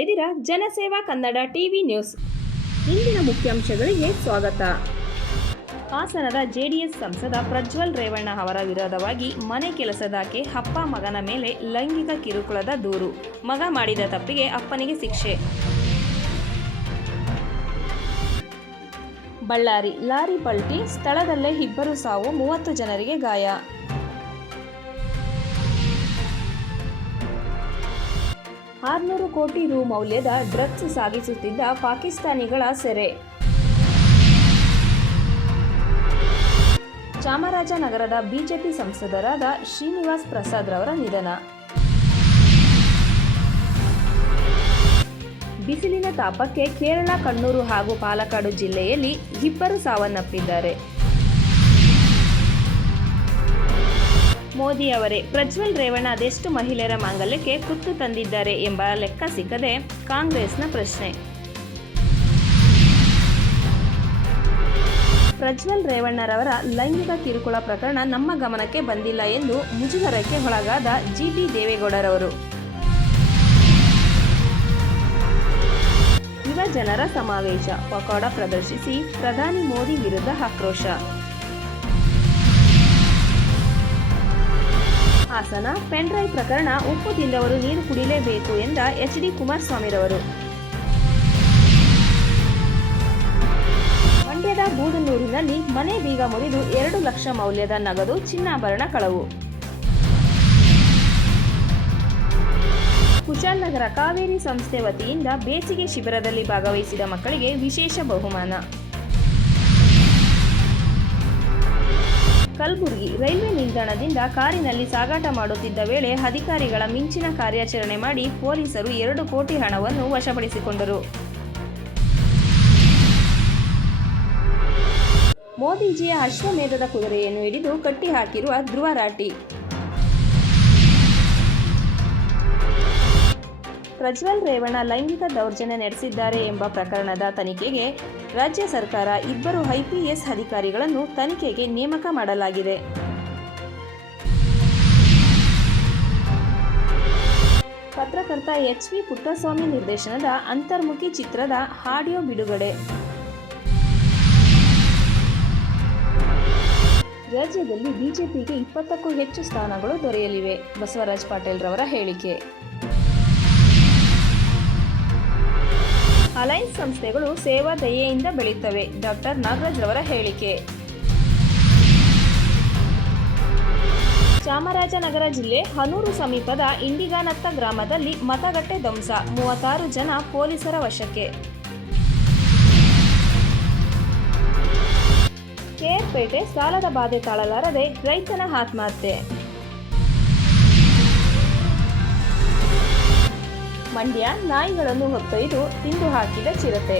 ಇದ್ದೀರಾ ಜನಸೇವಾ Kannada TV news. ಇಂದಿನ ಮುಖ್ಯಾಂಶಗಳಿಗೆ ಸ್ವಾಗತ. ಹಾಸನದ ಜೆಡಿಎಸ್ ಸಂಸದ ಪ್ರಜ್ವಲ್ ರೇವಣ್ಣ ಅವರ ವಿರೋಧವಾಗಿ ಮನೆ ಕೆಲಸದಾಕೆ ಅಪ್ಪ ಮಗನ ಮೇಲೆ ಲೈಂಗಿಕ ಕಿರುಕುಳದ ದೂರು. ಮಗ ಮಾಡಿದ ತಪ್ಪಿಗೆ ಅಪ್ಪನಿಗೆ ಶಿಕ್ಷೆ. ಬಳ್ಳಾರಿ ಲಾರಿ ಪಲ್ಟಿ, ಸ್ಥಳದಲ್ಲೇ ಇಬ್ಬರು ಸಾವು, 30 ಜನರಿಗೆ ಗಾಯ. $600 ಕೋಟಿ ಮೌಲ್ಯದ ಡ್ರಗ್ಸ್ ಸಾಗಿಸುತ್ತಿದ್ದ ಪಾಕಿಸ್ತಾನಿಗಳ ಸೆರೆ. ಚಾಮರಾಜನಗರದ ಬಿಜೆಪಿ ಸಂಸದರಾದ ಶ್ರೀನಿವಾಸ್ ಪ್ರಸಾದ್ ರವರ ನಿಧನ. ಬಿಸಿಲಿನ ತಾಪಕ್ಕೆ ಕೇರಳ, ಕಣ್ಣೂರು ಹಾಗೂ ಪಾಲಕ್ಕಾಡು ಜಿಲ್ಲೆಯಲ್ಲಿ ಇಬ್ಬರು ಸಾವನ್ನಪ್ಪಿದ್ದಾರೆ. ಮೋದಿ ಅವರೇ ಪ್ರಜ್ವಲ್ ರೇವಣ್ಣ ಅದೆಷ್ಟು ಮಹಿಳೆಯರ ಮಾಂಗಲ್ಯಕ್ಕೆ ಕುತ್ತು ತಂದಿದ್ದಾರೆ ಎಂಬ ಲೆಕ್ಕ ಸಿಕ್ಕದೆ ಕಾಂಗ್ರೆಸ್ನ ಪ್ರಶ್ನೆ. ಪ್ರಜ್ವಲ್ ರೇವಣ್ಣರವರ ಲೈಂಗಿಕ ಕಿರುಕುಳ ಪ್ರಕರಣ ನಮ್ಮ ಗಮನಕ್ಕೆ ಬಂದಿಲ್ಲ ಎಂದು ಮುಜುಗರಕ್ಕೆ ಒಳಗಾದ ಜಿಟಿ ದೇವೇಗೌಡರವರು. ಯುವ ಜನರ ಸಮಾವೇಶ, ಪಕೋಡ ಪ್ರದರ್ಶಿಸಿ ಪ್ರಧಾನಿ ಮೋದಿ ವಿರುದ್ಧ ಆಕ್ರೋಶ. ಹಾಸನ ಪೆನ್ಡ್ರೈವ್ ಪ್ರಕರಣ, ಉಪ್ಪು ತಿಂದವರು ನೀರು ಕುಡಿಯಲೇಬೇಕು ಎಂದ ಎಚ್.ಡಿ. ಕುಮಾರಸ್ವಾಮಿರವರು. ಮಂಡ್ಯದ ಬೂದನೂರಿನಲ್ಲಿ ಮನೆ ಬೀಗ ಮುರಿದು 2 ಲಕ್ಷ ಮೌಲ್ಯದ ನಗದು, ಚಿನ್ನಾಭರಣ ಕಳವು. ಕುಶಾಲನಗರ ಕಾವೇರಿ ಸಂಸ್ಥೆ ವತಿಯಿಂದ ಬೇಸಿಗೆ ಶಿಬಿರದಲ್ಲಿ ಭಾಗವಹಿಸಿದ ಮಕ್ಕಳಿಗೆ ವಿಶೇಷ ಬಹುಮಾನ. ಕಲಬುರಗಿ ರೈಲ್ವೆ ನಿಲ್ದಾಣದಿಂದ ಕಾರಿನಲ್ಲಿ ಸಾಗಾಟ ಮಾಡುತ್ತಿದ್ದ ವೇಳೆ ಅಧಿಕಾರಿಗಳ ಮಿಂಚಿನ ಕಾರ್ಯಾಚರಣೆ ಮಾಡಿ ಪೊಲೀಸರು 2 ಕೋಟಿ ಹಣವನ್ನು ವಶಪಡಿಸಿಕೊಂಡರು. ಮೋದಿಜಿಯ ಅಶ್ವಮೇಧದ ಕುದುರೆಯನ್ನು ಹಿಡಿದು ಕಟ್ಟಿಹಾಕಿರುವ ಧ್ರುವ ರಾಠಿ. ಪ್ರಜ್ವಲ್ ರೇವಣ್ಣ ಲೈಂಗಿಕ ದೌರ್ಜನ್ಯ ನಡೆಸಿದ್ದಾರೆ ಎಂಬ ಪ್ರಕರಣದ ತನಿಖೆಗೆ ರಾಜ್ಯ ಸರ್ಕಾರ 2 ಐಪಿಎಸ್ ಅಧಿಕಾರಿಗಳನ್ನು ತನಿಖೆಗೆ ನೇಮಕ ಮಾಡಲಾಗಿದೆ. ಪತ್ರಕರ್ತ ಎಚ್.ವಿ. ಪುಟ್ಟಸ್ವಾಮಿ ನಿರ್ದೇಶನದ ಅಂತರ್ಮುಖಿ ಚಿತ್ರದ ಆಡಿಯೋ ಬಿಡುಗಡೆ. ರಾಜ್ಯದಲ್ಲಿ ಬಿಜೆಪಿಗೆ 20ಕ್ಕೂ ಹೆಚ್ಚು ಸ್ಥಾನಗಳು ದೊರೆಯಲಿವೆ, ಬಸವರಾಜ ಪಾಟೀಲ್ ರವರ ಹೇಳಿಕೆ. ಅಲೈನ್ಸ್ ಸಂಸ್ಥೆಗಳು ಸೇವಾ ದಯೆಯಿಂದ ಬೆಳೆಯುತ್ತವೆ, ಡಾಕ್ಟರ್ ನಾಗರಾಜ್ ರವರ ಹೇಳಿಕೆ. ಚಾಮರಾಜನಗರ ಜಿಲ್ಲೆ ಹನೂರು ಸಮೀಪದ ಇಂಡಿಗಾನತ್ತ ಗ್ರಾಮದಲ್ಲಿ ಮತಗಟ್ಟೆ ಧ್ವಂಸ, 36 ಜನ ಪೊಲೀಸರ ವಶಕ್ಕೆ. ಕೆಆರ್ಪೇಟೆ ಸಾಲದ ಬಾಧೆ ತಾಳಲಾರದೆ ರೈತನ ಆತ್ಮಹತ್ಯೆ. ಮಂಡ್ಯ ನಾಯಿಗಳನ್ನು ಹೊತ್ತೊಯ್ದು ತಿಂದು ಹಾಕಿದ ಚಿರತೆ.